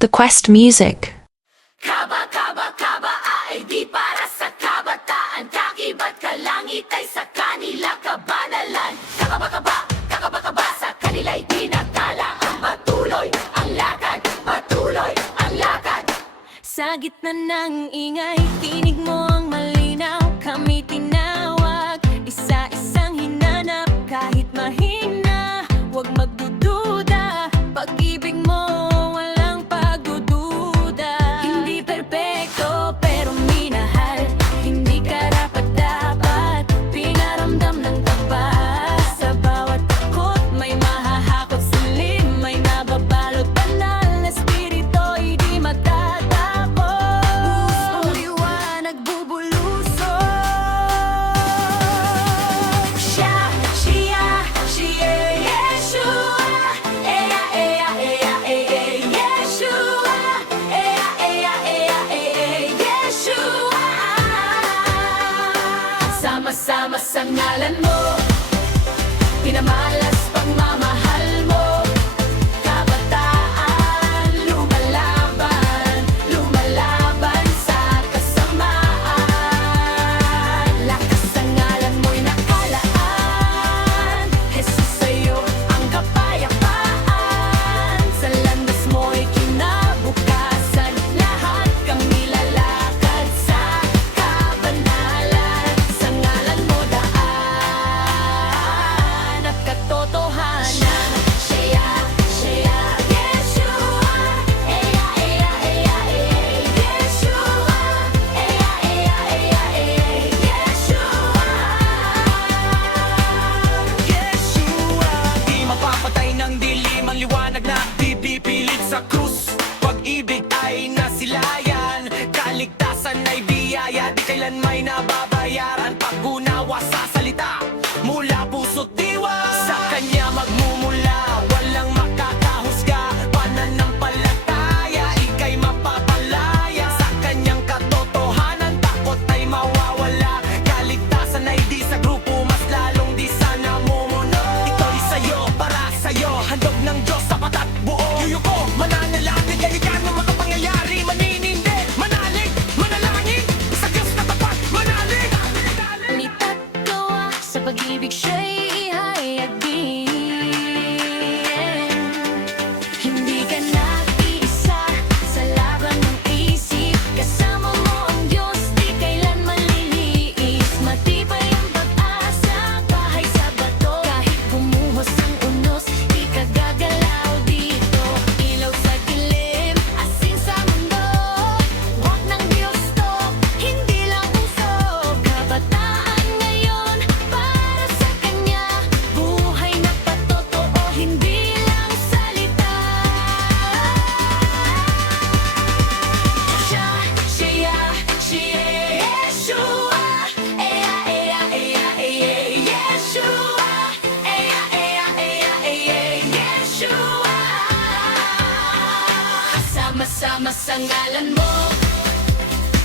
The Quest Music. Kaba, kaba, kaba, ay di para sa kabataan. Kakibat kalangit ay sa kanila kabanalan. Kakaba, kaba, kakaba, kaba, sa kanila'y tinatala. Ang patuloy, ang lakad, patuloy, ang lakad. Sa gitna ng ingay, tinig mo ang malinaw. Kami tinawag, isa-isang hinanap. Kahit mahina, huwag magdududa. Pag-ibig mo, walang pagdududa. Hindi perpekto, pero minahal. Hindi karapat-dapat, pinaramdam ng tapat. Sa bawat takot, may mahahakot silim. May nababalot banal na espirito'y di matatakot. Pusong liwanag bubulusok. Siya, Yeshua. Eya, eya, eya, eya, Yeshua. Eya, eya, eya, eya, Yeshua. Sama-sama sa ngalan mo, pinamalas pagmamahal mo. Kabataan, lumalaban, lumalaban sa kasamaan. Lakas sa ngalan mo'y nakalaan. Jesus, sa'yo ang kapayapaan. Sa landas mo'y kinabukasan. Lahat kami lalakad sa kabanalan. Sa ngalan mo daan at katotohanan. Siya, Yeshua. Eya, eya, eya, eya, Yeshua. Eya, eya, eya, eya, Yeshua. Yeshua, di mapapatay ng dilim ang liwanag na di pipilit sa krus. Pag-ibig ay nasilayan, kaligtasan ay biyaya, di kailan may nababayaran. Pag-unawa sa salita, mula puso't diwa, sa kanya magmumula, walang makakahusga. Pananampalataya, ika'y mapapalaya. Sa kanyang katotohanan, takot ay mawawala. Kaligtasan ay di sa grupo, mas lalong di sa namumuno. Ito'y sa'yo, para sa'yo, handog ng Diyos sapat at buo. Yuyuko, mananalangin, kaibigan ng makapangyayari. Maninindig, manalig, manalangin, sa Diyos na tapat, manalig. Ngunit at gawa sa pag-ibig siya'y ihayagin. Hindi ka nag-iisa sa laban ng isip. Kasama mo ang Diyos, di kailan maliliis. Matibay ang pag-asa, bahay sa bato. Kahit bumuhos ang unos, di ka gagalaw dito. Ilaw sa dilim, asin sa mundo. Huwag ng Diyos to, hindi lang usog. Kabataan ngayon, para sa Kanya. Buhay na patotoo, hindi lang salita. Siya, Yeshua. Eya, eya, eya, eya, Yeshua. Eya, eya, eya, eya, Yeshua. Sama-sama sa ngalan mo,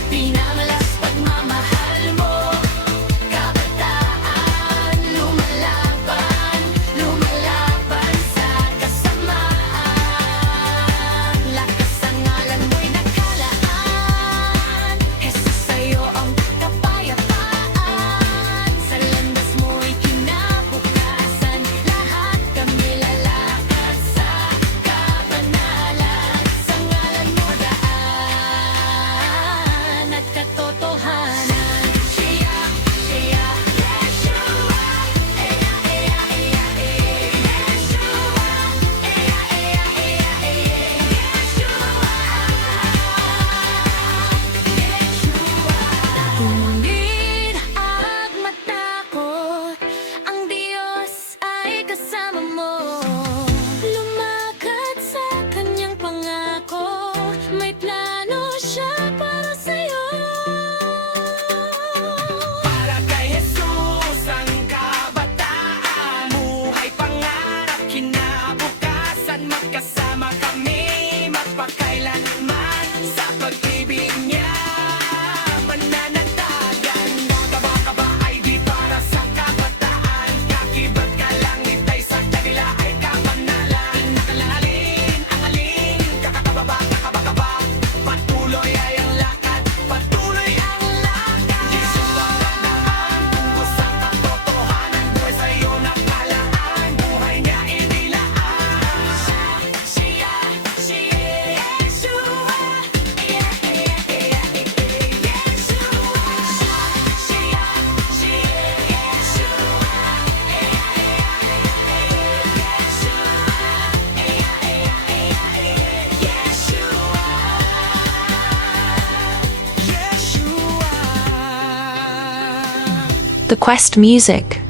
pinamalas pagmamahal mo. Kabataan, lumalaban, lumalaban sa kasamaan. Lakas sa ngalan mo'y nakalaan. Jesus, sa'yo ang kapayapaan. Sa landas mo'y kinabukasan. Lahat kami lalakad sa kabanalan. Sa ngalan mo daan at katotohanan. The Quest Music.